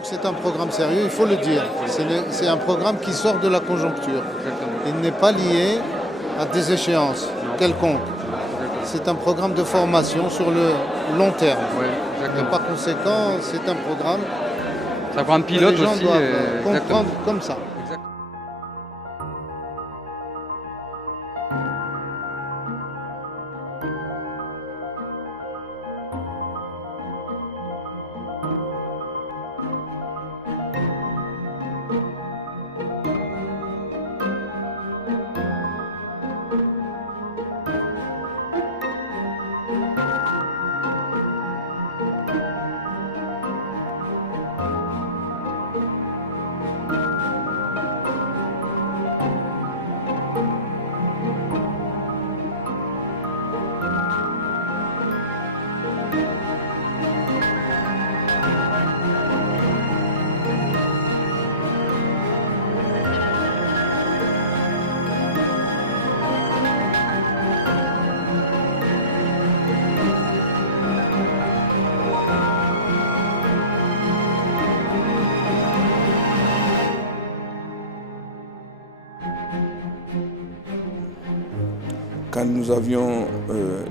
que c'est un programme sérieux, il faut le dire. C'est un programme qui sort de la conjoncture. Exactement. Il n'est pas lié à des échéances quelconques. C'est un programme de formation sur le long terme. Ouais, Et exactement. par conséquent, c'est un programme Ça prend un que pilote les gens aussi. doivent Exactement. comprendre comme ça. Exact. Quand nous avions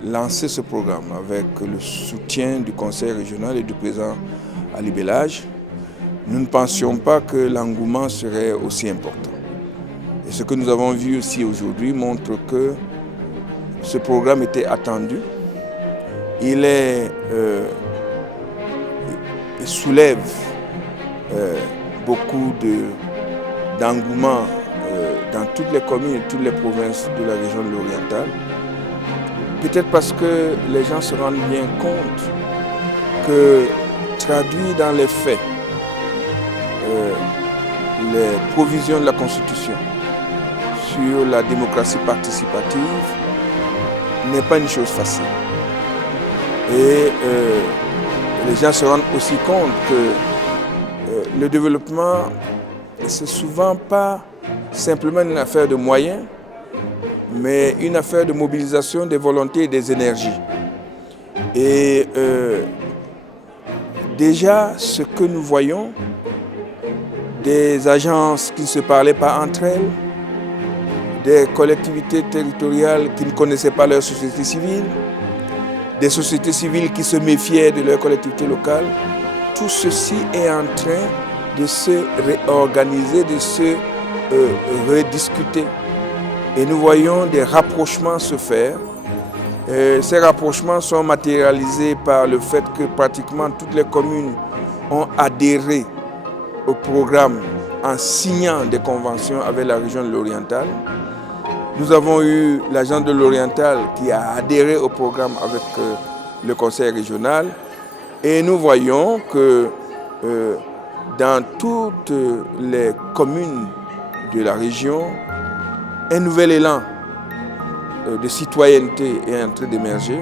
lancé ce programme avec le soutien du conseil régional et du président Ali Belhadj, nous ne pensions pas que l'engouement serait aussi important. Et ce que nous avons vu aussi aujourd'hui montre que ce programme était attendu. Il soulève beaucoup d'engouement dans toutes les communes et toutes les provinces de la région de l'Oriental. Peut-être parce que les gens se rendent bien compte que traduit dans les faits les provisions de la Constitution sur la démocratie participative n'est pas une chose facile. Et les gens se rendent aussi compte que le développement, c'est souvent pas simplement une affaire de moyens, mais une affaire de mobilisation des volontés et des énergies. Et déjà, ce que nous voyons, des agences qui ne se parlaient pas entre elles, des collectivités territoriales qui ne connaissaient pas leur société civile, des sociétés civiles qui se méfiaient de leur collectivité locale, tout ceci est en train de se réorganiser, de se rediscuter. Et nous voyons des rapprochements se faire. Ces rapprochements sont matérialisés par le fait que pratiquement toutes les communes ont adhéré au programme en signant des conventions avec la région de l'Oriental. Nous avons eu l'agence de l'Oriental qui a adhéré au programme avec le conseil régional. Et nous voyons que dans toutes les communes de la région, un nouvel élan de citoyenneté est en train d'émerger.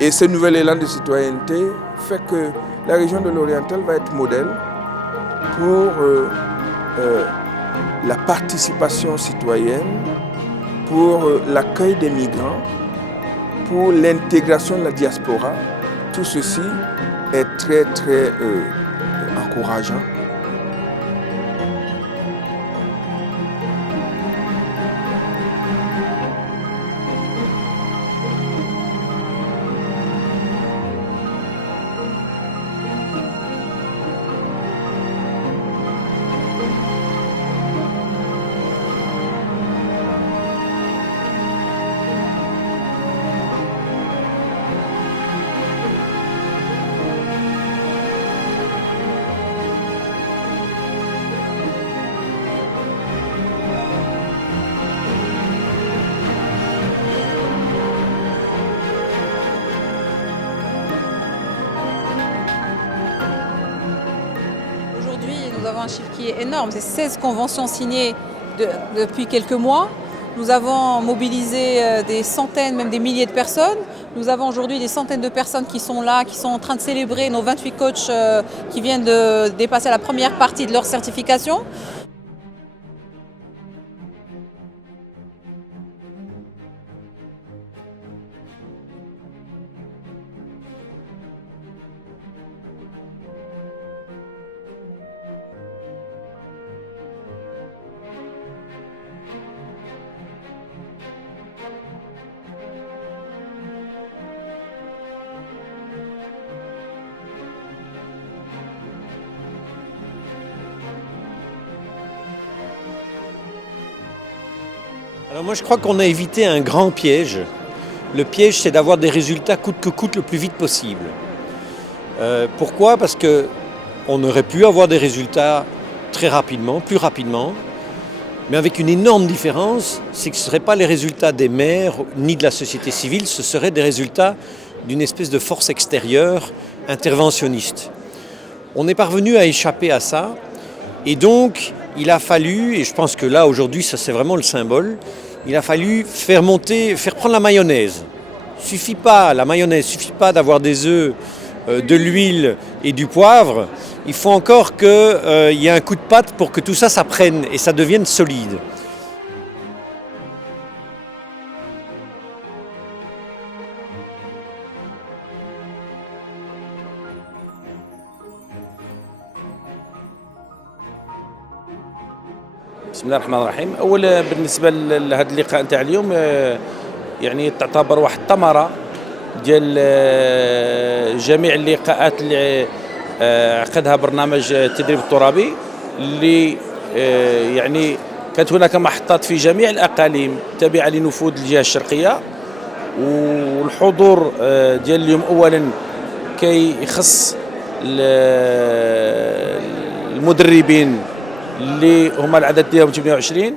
Et ce nouvel élan de citoyenneté fait que la région de l'Oriental va être modèle pour la participation citoyenne, pour l'accueil des migrants, pour l'intégration de la diaspora. Tout ceci est très, très encourageant. Nous avons un chiffre qui est énorme, c'est 16 conventions signées depuis quelques mois. Nous avons mobilisé des centaines, même des milliers de personnes. Nous avons aujourd'hui des centaines de personnes qui sont là, qui sont en train de célébrer nos 28 coachs qui viennent de dépasser la première partie de leur certification. Alors moi je crois qu'on a évité un grand piège. Le piège c'est d'avoir des résultats coûte que coûte le plus vite possible. Pourquoi ? Parce qu'on aurait pu avoir des résultats très rapidement, plus rapidement, mais avec une énorme différence, c'est que ce ne seraient pas les résultats des maires ni de la société civile, ce seraient des résultats d'une espèce de force extérieure interventionniste. On est parvenu à échapper à ça et donc il a fallu, et je pense que là aujourd'hui ça c'est vraiment le symbole, il a fallu faire prendre la mayonnaise. La mayonnaise ne suffit pas d'avoir des œufs, de l'huile et du poivre. Il faut encore qu'il y ait un coup de patte pour que tout ça prenne et ça devienne solide. بسم الله الرحمن الرحيم. أولا بالنسبة لهذا اللقاء نتاع اليوم يعني تعتبر واحد الثمرة ديال جميع اللقاءات اللي عقدها برنامج التدريب الترابي اللي يعني كانت هناك محطات في جميع الأقاليم تابعة لنفوذ الجهة الشرقية، والحضور ديال اليوم أولا كي يخص المدربين اللي هما العدد ديالهم 28.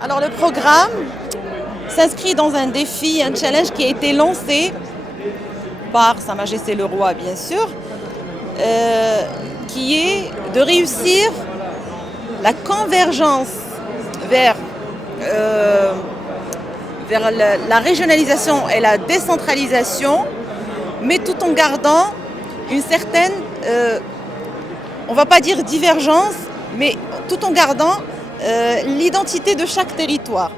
Alors le programme s'inscrit dans un défi, un challenge qui a été lancé par Sa Majesté le Roi, bien sûr, qui est de réussir la convergence vers la régionalisation et la décentralisation, mais tout en gardant une certaine, on ne va pas dire divergence, mais tout en gardant l'identité de chaque territoire.